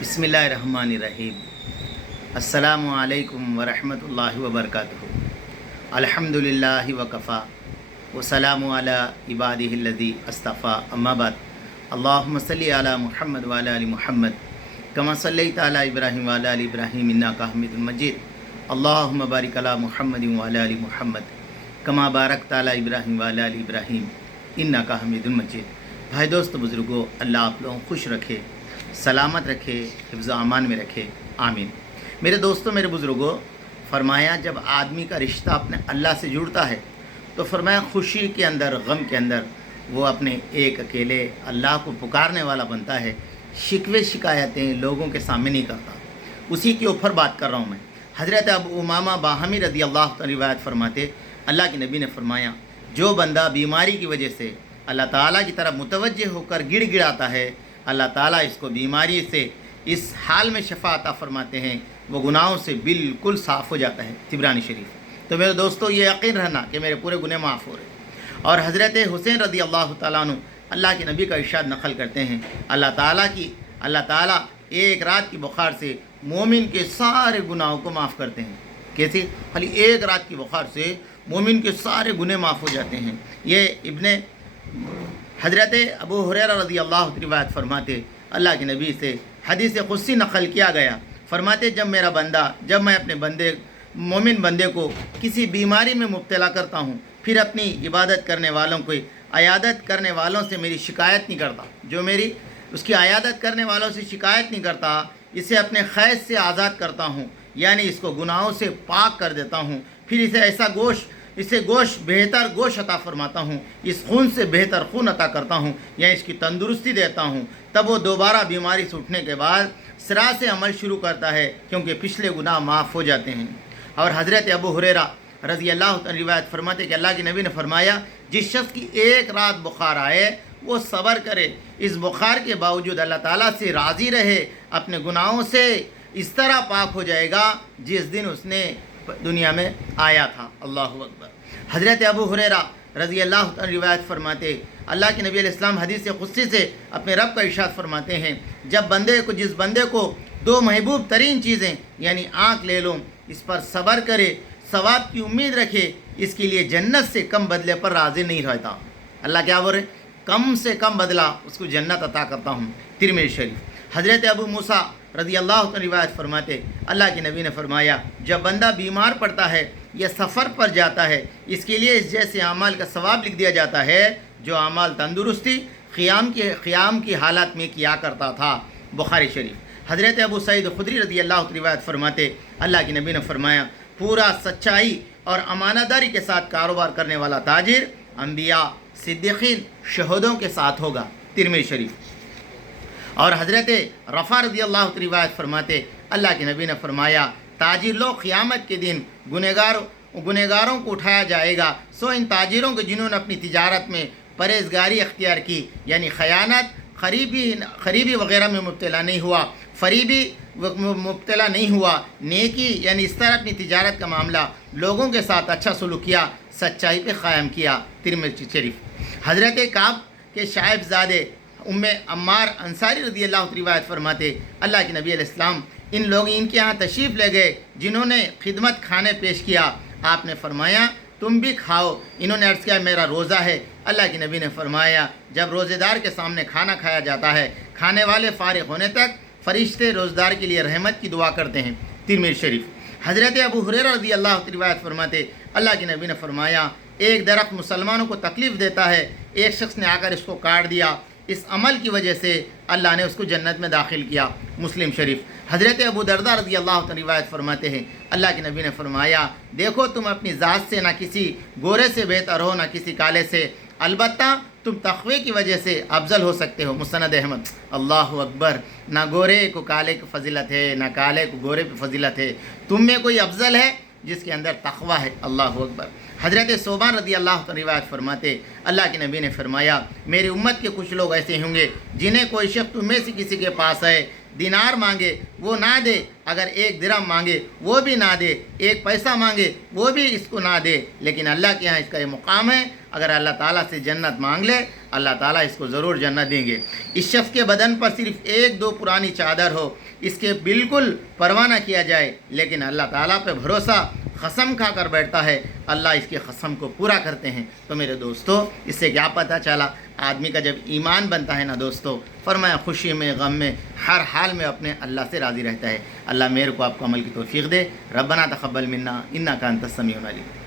बिस्मिल्लाहिर्रहमानिर्रहीम। अस्सलामु अलैकुम वरहमतुल्लाहि वबरकातुहू। अल्हम्दुलिल्लाहि वकफ़ा वसलामु अला इबादिहिल्लज़ी अस्तफ़ा, अम्मा बाद। अल्लाहुम्मा सल्लि अला मुहम्मद व अला आलि मुहम्मद कमा सल्लैता अला इब्राहीम व अला आलि इब्राहीम इन्नका हमीदुम मजीद। अल्लाहुम्मा बारिक अला मुहम्मद व अला आलि मुहम्मद कमा बारकता अला इब्राहीम व अला आलि इब्राहीम इन्नका हमीदुम मजीद। भाई दोस्त बुज़ुर्गों, अल्लाह आप लोगों को खुश रखे, सलामत रखे, हिफ्ज़ अमान में रखे, आमीन। मेरे दोस्तों, मेरे बुज़ुर्गों, फरमाया जब आदमी का रिश्ता अपने अल्लाह से जुड़ता है तो फरमाया खुशी के अंदर, गम के अंदर वो अपने एक अकेले अल्लाह को पुकारने वाला बनता है। शिकवे शिकायतें लोगों के सामने नहीं करता। उसी के ऊपर बात कर रहा हूँ मैं। हज़रत अबू उमामा बाहमी रज़ी अल्लाह तआला रिवायत फरमाते, अल्लाह के नबी ने फरमाया, जो बंदा बीमारी की वजह से अल्लाह ताला की तरफ मुतवज्जे होकर गिड़गिड़ाता है, अल्लाह ताला इसको बीमारी से इस हाल में शफा अता फरमाते हैं, वो गुनाहों से बिल्कुल साफ़ हो जाता है। तिबरानी शरीफ। तो मेरे दोस्तों, ये यकीन रहना कि मेरे पूरे गुनाह माफ़ हो रहे। और हज़रत हुसैन रज़ी अल्लाह तआला अन्हु अल्लाह के नबी का इरशाद नक़ल करते हैं, अल्लाह ताला एक रात की बुखार से मोमिन के सारे गुनाहों को माफ़ करते हैं। कैसे? खाली एक रात की बुखार से मोमिन के सारे गुनाह माफ़ हो जाते हैं। ये इब्ने हज़रत अबू हुरैरा रज़ी अल्लाह अन्हु रिवायत फरमाते, अल्लाह के नबी से हदीस क़ुदसी नक़ल किया गया, फरमाते जब मैं अपने मोमिन बंदे को किसी बीमारी में मुब्तला करता हूँ, फिर अपनी इबादत करने वालों को अयादत करने वालों से मेरी शिकायत नहीं करता, जो मेरी उसकी अयादत करने वालों से शिकायत नहीं करता, इसे अपने खैद से आज़ाद करता हूँ, यानी इसको गुनाहों से पाक कर देता हूँ, फिर इसे गोश्त बेहतर गोश्त अता फरमाता हूँ, इस खून से बेहतर खून अता करता हूँ, या इसकी तंदुरुस्ती देता हूँ, तब वो दोबारा बीमारी से उठने के बाद सिरा से अमल शुरू करता है, क्योंकि पिछले गुनाह माफ़ हो जाते हैं। और हज़रत अबू हुरैरा रज़ी अल्लाह तआला रिवायत फरमाते कि अल्लाह के नबी ने फरमाया, जिस शख्स की एक रात बुखार आए वो सब्र करे, इस बुखार के बावजूद अल्लाह ताला से राज़ी रहे, अपने गुनाहों से इस तरह पाक हो जाएगा जिस दिन उसने दुनिया में आया था। अल्लाहु अकबर। हज़रत अबू हुरैरा रज़ी अल्लाह तआला रिवायत फरमाते, अल्लाह के नबी अलैहिस्सलाम हदीस क़ुदसी से अपने रब का इरशाद फरमाते हैं, जिस बंदे को दो महबूब तरीन चीज़ें यानी आँख ले लो, इस पर सब्र करे, सवाब की उम्मीद रखे, इसके लिए जन्नत से कम बदले पर राज़ी नहीं रहता। अल्लाह क्या बोल रहे? कम से कम बदला उसको जन्नत अता करता हूँ। तिरमिज़ी शरीफ। हज़रत अबू मूसा रज़ी अल्लाह तआला रिवायत फरमाते, अल्लाह के नबी ने फरमाया, जब बंदा बीमार पड़ता है या सफ़र पर जाता है, इसके लिए इस जैसे अमाल का सवाब लिख दिया जाता है जो अमाल तंदुरुस्ती क़ियाम की हालत में किया करता था। बुखारी शरीफ। हज़रत अबू सईद खुदरी रज़ी अल्लाह तआला रिवायत फरमाते, अल्लाह के नबी ने फरमाया, पूरा सच्चाई और अमानतदारी के साथ कारोबार करने वाला ताजिर अंबिया, सिद्दीक़ीन, शहीदों के साथ होगा। तिरमिज़ी शरीफ। और हज़रत रफ़ा रज़ी अल्लाह तआला रिवायत फरमाते, अल्लाह के नबी ने फरमाया, ताजिर लोग क़ियामत के दिन गुनहगारों को उठाया जाएगा, सो इन ताजिरों को जिन्होंने अपनी तिजारत में परहेज़गारी अख्तियार की, यानी ख़यानत, खरीबी वग़ैरह में मुब्तला नहीं हुआ, फरीबी मुब्तला नहीं हुआ, नेकी यानी इस तरह अपनी तिजारत का मामला लोगों के साथ अच्छा सलूक किया, सच्चाई पे क़ायम किया। तिरमिज़ी शरीफ। हज़रत काब के साहिबज़ादे उम्मे अम्मार अंसारी रज़ी अल्लाह तआला रिवायत फरमाते, अल्लाह के नबी अलैहिस्सलाम इनके यहाँ तशरीफ़ ले गए जिन्होंने खिदमत खाने पेश किया। आपने फरमाया, तुम भी खाओ। इन्होंने अर्ज़ किया, मेरा रोज़ा है। अल्लाह के नबी ने फरमाया, जब रोज़ेदार के सामने खाना खाया जाता है, खाने वाले फ़ारिग़ होने तक फ़रिश्ते रोज़ेदार के लिए रहमत की दुआ करते हैं। तिरमिज़ी शरीफ। हज़रत अबू हुरैरा रज़ी अल्लाह तआला रिवायत फरमाते, अल्लाह के नबी ने फरमाया, एक दरख्त मुसलमानों को तकलीफ़ देता है, एक शख्स ने आकर इसको काट दिया, इस अमल की वजह से अल्लाह ने उसको जन्नत में दाखिल किया। मुस्लिम शरीफ। हज़रत अबू दरदा रज़ी अल्लाह तआला रिवायत फरमाते हैं, अल्लाह के नबी ने फरमाया, देखो तुम अपनी ज़ात से ना किसी गोरे से बेहतर हो ना किसी काले से, अलबत्ता तुम तक़वे की वजह से अफजल हो सकते हो। मुस्नद अहमद। अल्लाहु अकबर। ना गोरे को काले की फजीलत है, ना काले को गोरे की फजीलत है, तुम में कोई अफजल है जिसके अंदर तक़वा है। अल्लाहु अकबर। हज़रत सोबान रज़ी अल्लाह तआला रिवायत फरमाते, अल्लाह के नबी ने फरमाया, मेरी उम्मत के कुछ लोग ऐसे होंगे जिन्हें कोई शख्स तुम में से किसी के पास है, दिनार मांगे वो ना दे, अगर एक दिरहम मांगे वो भी ना दे, एक पैसा मांगे वो भी इसको ना दे, लेकिन अल्लाह के यहाँ इसका ये मुकाम है, اگر اللہ تعالیٰ سے جنت مانگ لے اللہ تعالیٰ اس کو ضرور جنت دیں گے۔ اس شخص کے بدن پر صرف ایک دو پرانی چادر ہو، اس کے بالکل پرواہ نہ کیا جائے، لیکن اللہ تعالیٰ پہ بھروسہ قسم کھا کر بیٹھتا ہے، اللہ اس کے قسم کو پورا کرتے ہیں۔ تو میرے دوستو، اس سے کیا پتہ چلا؟ آدمی کا جب ایمان بنتا ہے نا دوستو، فرمایا خوشی میں غم میں ہر حال میں اپنے اللہ سے راضی رہتا ہے۔ اللہ میرے کو آپ کو عمل کی توفیق دے۔ ربنا تقبل منا انک انت السمیع العلیم۔